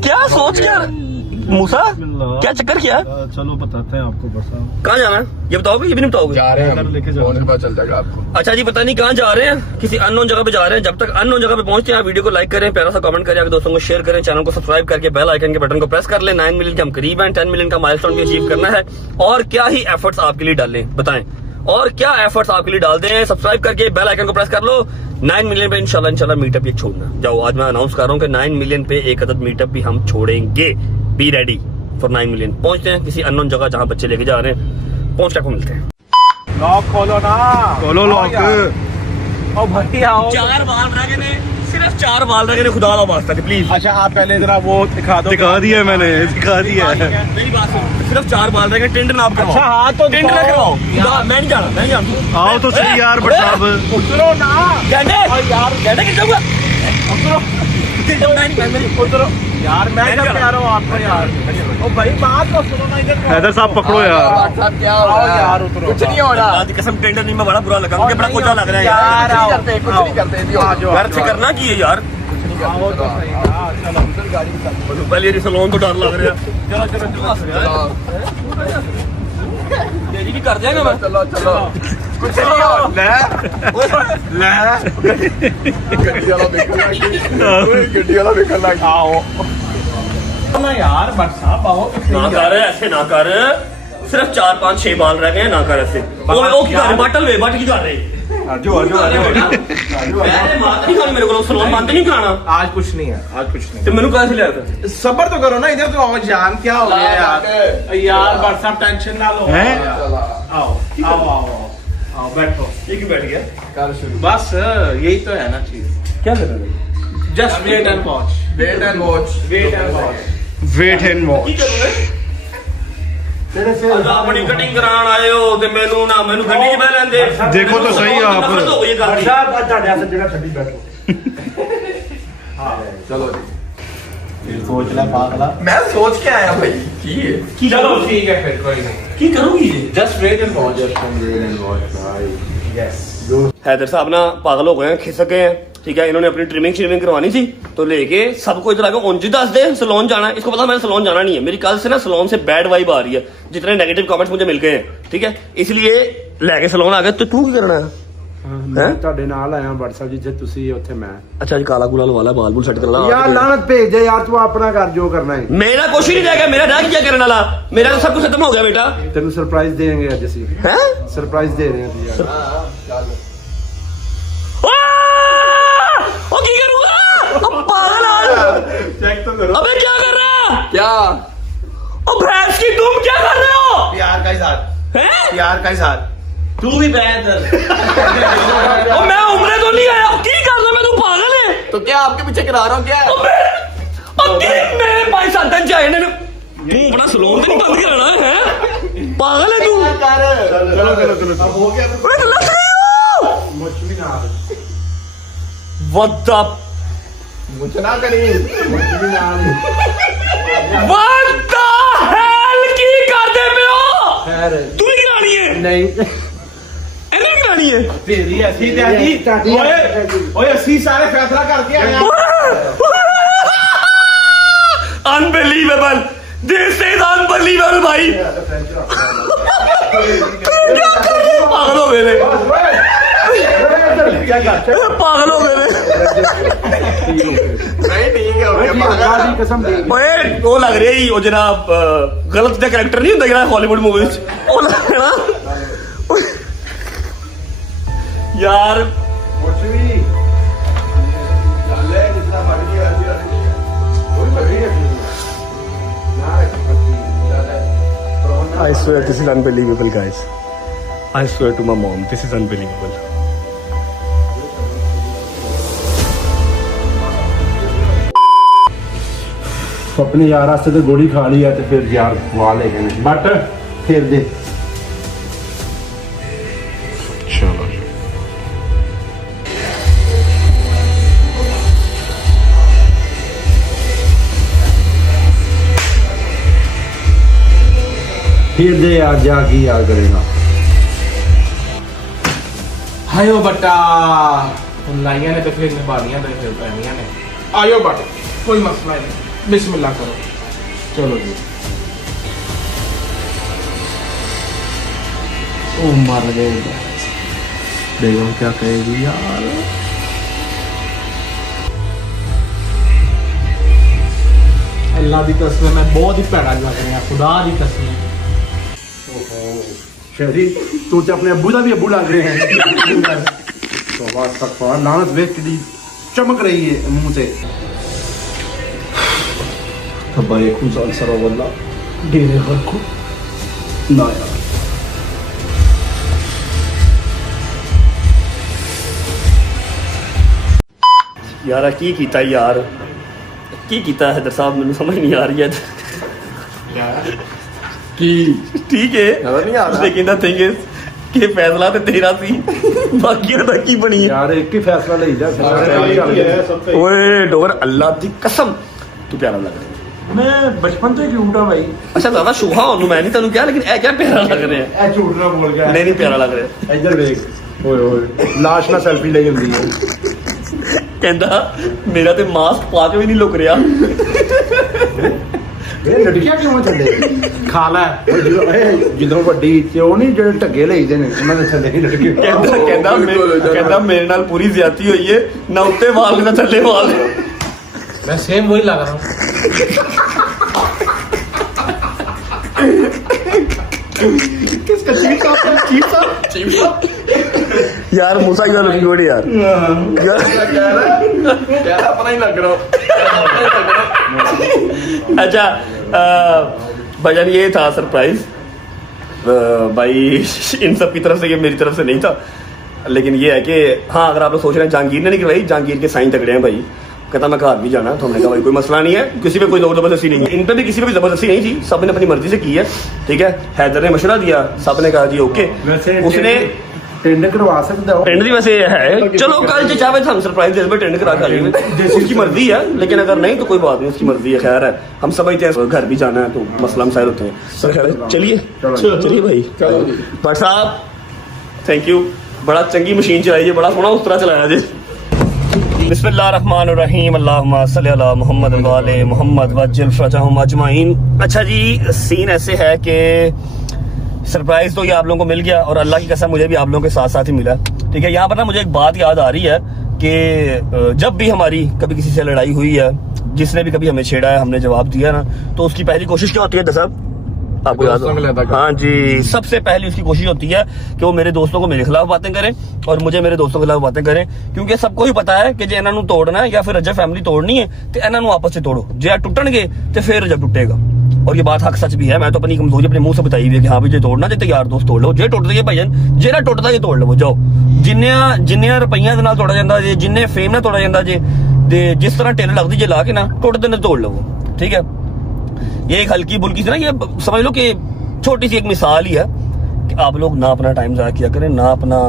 क्या सोच के? मूसा क्या चक्कर किया? चलो बताते हैं आपको बसा। कहाँ जाना है ये बताओगे? ये भी नहीं बताओगे? जा रहे हैं, लेके जाओ। फोन के बाद चल जाएगा आपको। अच्छा जी पता नहीं कहाँ जा रहे हैं, किसी अननोन जगह पे जा रहे हैं। जब तक अननोन जगह पे पहुंचते हैं वीडियो को लाइक करें, प्यारा सा कमेंट करें, आगे दोस्तों को शेयर करें, चैनल को सब्सक्राइब करके बेल आइकन के बटन को प्रेस कर लें। 9 मिलियन के हम करीब हैं, 10 मिलियन का माइलस्टोन भी अचीव करना है। और क्या ही एफर्ट्स आपके लिए डालें बताएं, और क्या एफर्ट्स आपके लिए डाल दें? सब्सक्राइब करके बेल आइकन को प्रेस कर लो। 9 मिलियन पे इंशाल्लाह मीटअप एक छोड़ना। जाओ आज मैं अनाउंस कर रहा हूँ कि 9 मिलियन पे एक अदद मीटअप भी हम छोड़ेंगे। Be ready for 9 million. पहुंचते हैं किसी अननोन जगह जहां बच्चे लेके जा रहे हैं, पहुंच को मिलते हैं। लॉक खोलो ना, खोलो लॉक। ओ भाई आओ। 4 बाल रह गए ने, सिर्फ 4 बाल रह गए ने, खुदा का वास्ता प्लीज। अच्छा आप पहले जरा वो दिखा दो। दिखा दिया मैंने, दिखा दिया। मेरी बात सुनो, सिर्फ 4 बाल रह गए, टिंड नाप करवाओ। अच्छा हाँ तो टिंड ना करवाओ। मैं नहीं जाना, मैं नहीं जाना। आओ तो सही यार भट्ट साहब। उतरो ना कहने यार, कहने किस जाऊंगा? यार मैं क्या कह रहा हूँ आपको यार ओ भाई बात तो सुनो ना इधर हैदर साहब पकड़ो यार क्या हो रहा है यार उतरो कुछ नहीं हो रहा कसम टेंडर नहीं में बड़ा बुरा लगा मुझे बड़ा कोचा लग रहा है यार कुछ नहीं करते घर से करना की है यार आओ तो सही हाँ, चलो पहले ये सलोन तो डर लग रहा है चलो तेरी भी कर जाएगा मैं चलो चलो कुछ नहीं हो ले गड्डी वाला निकल लग आओ ना यार बट साहब आओ ना कर ऐसे ना कर सिर्फ 4 5 6 बाल रह गए हैं ना कर ऐसे ओ की कर रहे बटल वे बट की कर रहे आजो मैंने माता नहीं खानी मेरे को सलोन बंद नहीं कराना आज कुछ नहीं है आज कुछ नहीं तो मैंने कैसे लिया था सबर तो करो ना इधर तो आओ जान क्या हो गया यार यार बट साहब टेंशन ना लो आओ आओ आओ आओ बैठो ये क्यों बैठ गया कर शुरू बस यही तो है ना चीज क्या कर रहे हो just wait and watch wait and watch wait and watch wait and watch की कर रहे अपनी कटिंग करान आए हो ते मैनू ना मैनू गड्डी च बैठ लेंदे देखो तो सही आप। नफरत हो गई है घर की। चलो जी सोच ले पागला मैं सोच के आया भाई की है चलो ठीक है फिर कोई नहीं की करोगी ये just wait and watch yes Haider साहब ना पागल हो गए हैं खिसक गए हैं ठीक है इन्होंने अपनी ट्रिमिंग करवानी थी तो लेके सबको इधर आके उंज दस दे सलोन जाना है इसको पता मैंने सलोन जाना नहीं है मेरी कल से ना सलोन से बैड वाइब आ रही है जितने नेगेटिव कमेंट्स मुझे मिल गए हैं ठीक है इसलिए लेके सलोन आ गए तो तू की करना है ਮੈਂ ਤੁਹਾਡੇ ਨਾਲ ਆਇਆ WhatsApp ਜਿੱਥੇ ਤੁਸੀਂ ਉੱਥੇ ਮੈਂ अच्छा जी काला गुला लवा ला बाल बुल सेट कर ला ਯਾਰ ਲਾਨਤ ਭੇਜ ਦੇ ਯਾਰ ਤੂੰ ਆਪਣਾ ਕਰ ਜੋ ਕਰਨਾ ਹੈ मेरा कुछ ही नहीं रह गया मेरा रह गया करने वाला मेरा तो सब कुछ खत्म हो गया बेटा ਤੈਨੂੰ ਸਰਪ੍ਰਾਈਜ਼ ਦੇਣਗੇ ਅੱਜ ਅਸੀਂ हैं ਸਰਪ੍ਰਾਈਜ਼ ਦੇ ਰਹੇ ਹਾਂ ਯਾਰ ओ की करूंगा अब पागल आज चेक तो करो अबे क्या कर रहा क्या ओ भैंस की तुम क्या कर रहे हो प्यार का इजहार हैं प्यार का इजहार तू भी बैठ ओ मैं उम्र तो नहीं आया की कर रहा मैं तू पागल है तो क्या आपके पीछे करा रहा हूँ क्या ओ मेरे भाई साथ जाए ने तू अपना सलोन तो नहीं बंद कराना है पागल है तू ਚਲੋ अब हो गया ओए तो लग रही हो ਮੁੱਛ ਵੀ ਨਾ व्हाट द मुझे ना करी ਮੁੱਛ ਵੀ ਨਾਲ व्हाट द हेल की कर दे पे हो ਖੈਰ तू ही गिरानी है ਨਹੀਂ ਇਹਨੇ ਵੀ गिरानी है तेरी ऐसी त्यागी ओए अस्सी सारे फैसला कर दिया अनबिलीवेबल दिस इज अनबिलीवेबल भाई पागल हो गए पागल हो गए नहीं ठीक है ओके ਅੱਲਾ ਦੀ ਕਸਮ ਦੇ ओए वो लग रही है वो जनाब गलत दा कैरेक्टर नहीं होता जरा हॉलीवुड मूवीज वो लग रहा यार ਮੁੱਛ ਵੀ ਚੱਲੇ ਜਿੱਦਾਂ ਵੱਢ ਕੇ ਆ ਜੀ ਕੋਈ ਵੱਡੀ ਨਹੀਂ I swear this is unbelievable guys I swear to my mom this is unbelievable ਆਪਣੇ ਯਾਰ ਵਾਸਤੇ ਤੇ ਗੋਲੀ ਖਾ ਲਈ ਆ ਤੇ ਫਿਰ ਯਾਰ ਖਵਾ ਲੈ ਗਏ ਨੇ ਬਟ ਫਿਰ ਦੇ ਚਲੋ फिर दे यार जा की यार करेगा आयो बट्टा लाइया ने तो फिर निभानिया तो फिर पहनिया ने आयो बट कोई मसला नहीं बिस्मिल्लाह करो चलो जी ओ मर गए देखो क्या कहेगी यार अल्लाह की कसम मैं बहुत ही भैड़ा लग रहा खुदा की कसम शहरी तू तो अपने अब्बू का भी अब्बू लग रहे हैं तो बात तक लानत वेख की चमक रही है मुंह से भाई खुद अल्सर वल्ला डेरे घर को ना यार यार की कीता यार की कीता हैदर साहब मैंने समझ नहीं आ रही है की ठीक है नजर नहीं आ रहा। लेकिन द थिंग इज ਕਿ ਫੈਸਲਾ ਤੇ ਤੇਰਾ ਸੀ, ਬਾਕੀਆਂ ਦਾ ਕੀ ਬਣੀ ਹੈ यार एक ही फैसला ले जा ਓਏ ਡੋਗਰ ਅੱਲਾ ਦੀ ਕਸਮ ਤੂੰ ਪਿਆਰਾ ਲੱਗ ਰਿਹਾ मैं बचपन तो क्यूट हाँ भाई ਅੱਛਾ ਜ਼ਿਆਦਾ ਸ਼ੋਭਾ ਉਹਨੂੰ ਮੈਂ ਨਹੀਂ ਤੈਨੂੰ ਕਿਹਾ ਲੇਕਿਨ ਇਹ ਕਿਆ ਪਿਆਰਾ ਲੱਗ ਰਿਹਾ ए झूठ ना बोल गया ਨਹੀਂ ਨਹੀਂ ਪਿਆਰਾ ਲੱਗ ਰਿਹਾ इधर देख ओए ओए लाश ना सेल्फी ले जल्दी है ਕਹਿੰਦਾ ਮੇਰਾ ਤੇ ਮਾਸਕ ਪਾ ਕੇ ਵੀ ਨਹੀਂ ਲੁਕ ਰਿਹਾ ਇਹ ਲੜਕੀਆਂ ਕਿਉਂ ਥੱਲੇ ਖਾ ਲੈ ਜਦੋਂ ਵੱਡੀ ਤੇ ਉਹ ਨਹੀਂ ਜਿਹੜੇ ਢੱਗੇ ਲਈਦੇ ਨੇ ਉਹਨਾਂ ਦੇ ਥੱਲੇ ਹੀ ਲੜਕੇ ਕਹਿੰਦਾ ਮੇਰੇ ਨਾਲ ਪੂਰੀ ਜ਼ਿਆਦਤੀ ਹੋਈ ਏ ਨਾ ਉੱਤੇ ਵਾਲ ਨਾ ਥੱਲੇ ਵਾਲ मैं सेम वही लग रहा हूँ। किसका चीटा यार मूसा की लुकिंग गुड यार यार अपना ही लग रहा अच्छा भाईजान ये था सरप्राइज भाई इन सब की तरफ से, ये मेरी तरफ से नहीं था, लेकिन ये है कि हाँ अगर आप लोग सोच रहे हैं जहांगीर ने नहीं करवाई, जहांगीर के साइन तगड़े हैं भाई, कहता मैं घर भी जाना है, तो हमने कहा भाई कोई मसला नहीं है, किसी पे कोई जबरदस्ती नहीं है, इन पे भी किसी पे भी जबरदस्ती नहीं थी, सब ने अपनी मर्जी से की है, ठीक है। हैदर ने मशवरा दिया, सब ने कहा जी ओके, उसने टेंडर करवा सकता हो, टेंडर वैसे है, चलो कल चाहे हम सरप्राइज दे दें, टेंडर करा खा लेंगे, उसकी मर्जी है, लेकिन अगर नहीं तो कोई बात नहीं, उसकी मर्जी है, खैर है, हम समझते हैं घर भी जाना है तो मसला मसाइल होते हैं। चलिए भाई भट्ट साहब थैंक यू, बड़ा चंगी मशीन चलाई है, बड़ा सोना उस तरह चलाया जी। बिस्मिल्लाहिर्रहमानिर्रहीम, अल्लाहुम्मा सल्ली अला मुहम्मद व आले मुहम्मद वज्जिल फरजहुम अजमाइन। अच्छा जी, सीन ऐसे है कि सरप्राइज तो ये आप लोगों को मिल गया और अल्लाह की कसम मुझे भी आप लोगों के साथ साथ ही मिला, ठीक है। यहाँ पर ना मुझे एक बात याद आ रही है कि जब भी हमारी कभी किसी से लड़ाई हुई है, जिसने भी कभी हमें छेड़ा है, हमने जवाब दिया ना, तो उसकी पहली कोशिश क्या होती है साहब, आपको याद है? हाँ जी, सबसे पहली उसकी कोशिश होती है कि वो मेरे दोस्तों को मेरे खिलाफ बातें करें और मुझे मेरे दोस्तों के खिलाफ बातें करें, क्योंकि सबको ही पता है कि जे इन्हां नूं तोड़ना है या फिर रजब फैमिली तोड़नी है तो इन्हां नूं आपस से तोड़ो, जे टुटणगे तो फिर रजब टुटेगा। और ये बात हक सच भी है, मैं तो अपनी कमजोरी अपने मुंह से बताई हुई है कि हाँ भाई जे तोड़ना जे तो यार दोस्त तोड़ लो, जे टुटदा जे भाईजान जे ना टुटदा जे तोड़ लो, जाओ जिन्ने रुपइयां दे नाल तोड़ा जांदा जे, जिन्ने फेम नाल तोड़ा जांदा जे, जिस तरह टेल लगदी जे ला के ना टुटदे ने तोड़ लो, ठीक है। ये एक हल्की बुल्की से ना, ये समझ लो कि छोटी सी एक मिसाल ही है कि आप लोग ना अपना टाइम ज़ाया किया करें, ना अपना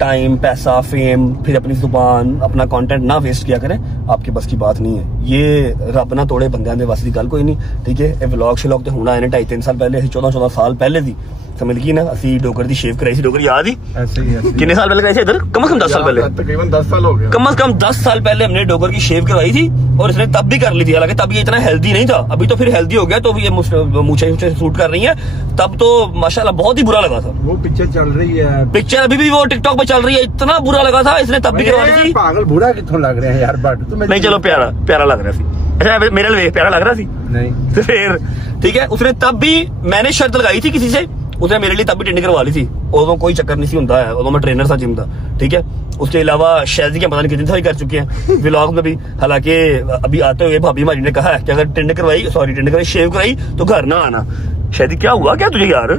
टाइम पैसा फेम फिर अपनी जुबान अपना कंटेंट ना वेस्ट किया करें, आपके बस की बात नहीं है। ये रब ना तोड़े बंदियां दे बस दी गल कोई नहीं, ठीक है। ये व्लॉग शलॉग ते हुण आए ने 2.5-3 साल पहले, 14 साल पहले दी समझ गई ना, असी डोगर दी शेव कराई सी, डोगर याद ही ऐसे ही कितने साल पहले कराई सी इधर, कम से कम 10 साल पहले, तकरीबन 10 साल हो गए, कम से कम 10 साल पहले हमने डोगर की शेव करवाई थी और इसने तब भी कर ली थी, हालांकि तब ये इतना हेल्दी नहीं था, अभी तो फिर हेल्दी हो गया, तो ये मूछें सूट कर रही है, तब तो माशाल्लाह बहुत ही बुरा लगा था। वो पिक्चर चल रही है, पिक्चर अभी भी वो टिकटॉक पे चल रही है, इतना बुरा लगा था, इसने तब भी करवा ली थी। पागल बुरा कितों लग रहा है यार, बट तो नहीं चलो प्यारा लग रहा सी, अच्छा मेरे लिए प्यारा लग रहा सी नहीं तो फिर ठीक है। उसने तब भी, मैंने शर्त लगाई थी किसी से, उसने मेरे लिए तब भी टेंड करवा ली थी, उदों कोई चक्कर नहीं सी हुंदा है, उदों मैं ट्रेनर था जिम का, ठीक है। उसके अलावा शायद पता नहीं कितनी सारी कर चुके हैं व्लॉग में भी, हालांकि अभी आते हुए भाभी हमारी ने कहा है कि अगर टेंड करवाई शेव कराई तो घर ना आना। शायद क्या हुआ क्या तुझे यार?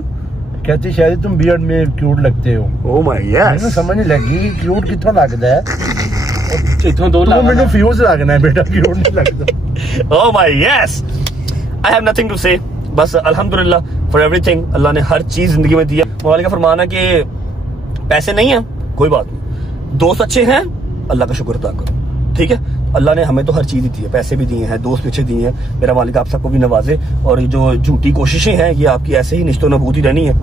कहती शायद तुम बियर्ड में क्यूट लगते हो। ओह माय यस, मैंने समझ नहीं लगी क्यूट किथों लगदा है, इथों दो तो मैंने फ्यूज लगना है बेटा, क्यूट नहीं लगता। Oh my yes, I have nothing to say, बस अल्हम्दुलिल्लाह फॉर एवरीथिंग, अल्लाह ने हर चीज जिंदगी में दिया। मौलाना का फरमान है कि पैसे नहीं है कोई बात नहीं, दोस्त अच्छे हैं अल्लाह का शुक्र अदा करो, ठीक है। अल्लाह ने हमें तो हर चीज दी है, पैसे भी दिए हैं, दोस्त पीछे दिए हैं, मेरा मालिक आप सबको भी नवाजे, और ये जो झूठी कोशिशें हैं ये आपकी ऐसे ही निश्तो नबूत ही रहनी है,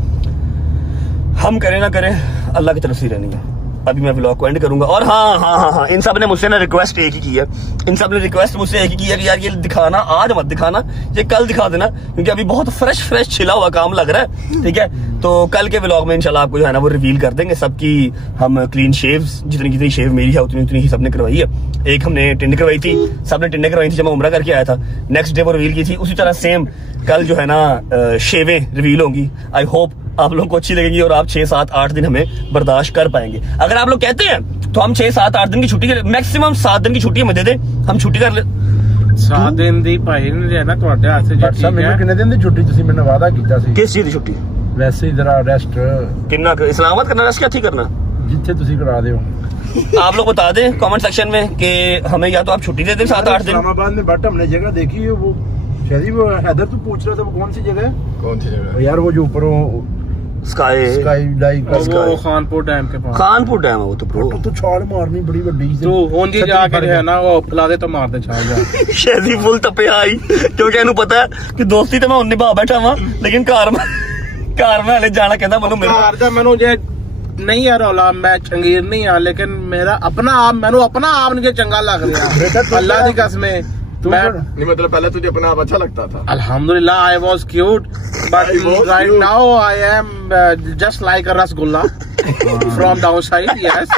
हम करें ना करें अल्लाह की तरफ से रहनी है। अभी मैं व्लॉग को एंड करूंगा, और हाँ, इन सब ने मुझसे ना रिक्वेस्ट एक ही की है, इन सब ने रिक्वेस्ट मुझसे एक ही की है कि यार ये दिखाना आज मत दिखाना, ये कल दिखा देना, क्योंकि अभी बहुत फ्रेश छिला हुआ काम लग रहा है, ठीक है। तो कल के व्लॉग में इंशाल्लाह आपको जो है ना वो रिवील कर देंगे सबकी, हम क्लीन शेव्स, जितनी शेव मेरी है उतनी ही सबने करवाई है। एक हमने टिंड करवाई थी, सबने टिंडे करवाई थी जब मैं उम्रा करके आया था, नेक्स्ट डे वो रिवील की थी, उसी तरह सेम कल जो है ना शेवें रिवील होंगी। आई होप आप लोगों को अच्छी लगेगी और आप 6, 7, 8 दिन हमें बर्दाश्त कर पाएंगे। अगर आप लोग कहते हैं तो हम 6, 7, 8 दिन की छुट्टी, मैक्सिमम 7 दिन की छुट्टी हमें दे दें, हम छुट्टी कर ले। 7 दिन ਦੀ ਭਾਈ ਨੇ ਜੇ ਨਾ ਤੁਹਾਡੇ ਹੱਥ 'ਚ बट सब मैंने कितने दिन दी छुट्टी ਤੁਸੀਂ ਮੈਨੂੰ ਵਾਅਦਾ ਕੀਤਾ ਸੀ? किस चीज की छुट्टी? वैसे ही जरा रेस्ट कितना इस्लामाबाद करना, रेस्ट क्या थी करना, जिथे ਤੁਸੀਂ करा दे हो। आप लोग बता दें कमेंट सेक्शन में कि हमें या तो आप छुट्टी दे दें 7-8 दिन। इस्लामाबाद में बट हमने जगह देखी है, वो शायद वो हैदर तू पूछ रहा था वो कौन सी जगह है? कौन सी जगह? यार वो जो ऊपर स्काई वो खानपुर डैम के पास। कानपुर डैम है वो तो ब्रो। तो छाल मारनी बड़ी बड़ी तू ਹੁਣ जी जाके जो है ना वो पिला दे तो मार दे छाल जा। शहजी फुल तपे आई क्योंकि इन्हें पता है कि दोस्ती तो मैं उन्नी निभा बैठा वा, लेकिन घर में हले जाना कहता मैनू मेरा घर दा मैनू जे नहीं है रौला, मैं चंगीर नहीं हाँ, लेकिन मेरा अपना आप मैनू अपना आप नहीं चंगा लग रहा। अल्लाह की कसम मैं नहीं मतलब पहले तुझे अपना आप अच्छा लगता था। अल्हम्दुलिल्लाह I was cute but right now I am just like a rasgulla from down side. Yes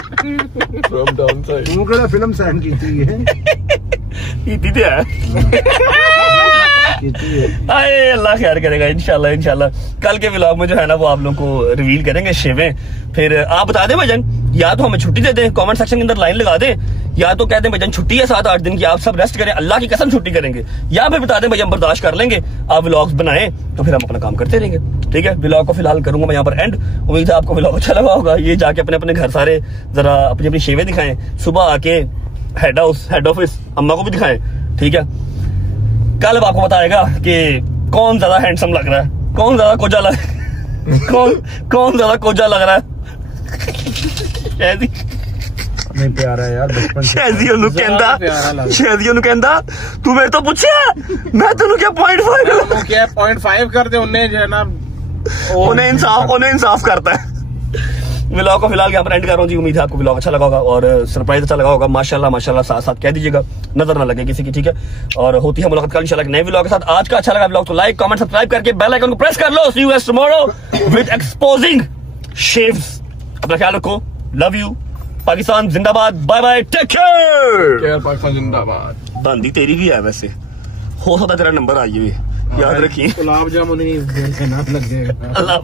from down side. तू केड़ा फिल्म साइन कीती है? कीती ते आए अल्लाह खैर करेगा इंशाल्लाह इंशाल्लाह। कल के व्लॉग में जो है ना वो आप लोगों को रिवील करेंगे शिवें। फिर आप बता दें भजन, या तो हमें छुट्टी दे दें, कमेंट सेक्शन के अंदर लाइन लगा दें, या तो कह दें भजन छुट्टी है 7-8 दिन की, आप सब रेस्ट करें, अल्लाह की कसम छुट्टी करेंगे, या फिर बता दें भैया हम बर्दाश्त कर लेंगे, आप व्लॉग्स बनाएं तो फिर हम अपना काम करते रहेंगे। ठीक है, व्लॉग को फिलहाल करूंगा मैं यहाँ पर एंड। उम्मीद है आपको व्लॉग अच्छा लगा होगा। ये जाके अपने अपने घर सारे जरा अपनी अपनी शेवें दिखाएं, सुबह आके हेड ऑफिस अम्मा को भी दिखाएं। ठीक है, कल अब आपको बताएगा कि कौन ज्यादा हैंडसम लग रहा है, कौन ज्यादा कोजा लग कौन ज्यादा कोजा लग रहा है। शहजी नहीं प्यारा है यार बचपन से। शहजी ਉਹਨੂੰ ਜ਼ਿਆਦਾ ਪਿਆਰਾ ਲੱਗਦਾ। शहजी ਉਹਨੂੰ ਕਹਿੰਦਾ ਤੂੰ ਮੇਰੇ ਤੋਂ ਪੁੱਛਿਆ ਮੈਂ ਤੈਨੂੰ ਕਿਹਾ 0.5 वो क्या 0.5 कर दे उन्हें जो है ना उन्हें इंसाफ करता है। व्लॉग को फिलहाल यहाँ पर एंड कर रहा हूँ जी। उम्मीद है आपको व्लॉग अच्छा लगा होगा और सरप्राइज अच्छा लगा होगा। माशाल्लाह माशाल्लाह साथ साथ कह दीजिएगा, नजर ना लगे किसी की। ठीक है, और होती है मुलाकात कल इंशाल्लाह नए व्लॉग के साथ। आज का अच्छा लगा व्लॉग तो लाइक कमेंट सब्सक्राइब करके बेल आइकन को प्रेस कर लो। See you guys tomorrow with exposing shaves. अपना ख्याल रखो, लव यू, पाकिस्तान जिंदाबाद, bye bye, take care. Pakistan जिंदाबाद। बंदी तेरी भी है वैसे, हो सकता तेरा नंबर आई हुई, याद रखिए। गुलाब जामुन ही ना लगेगा। अल्लाह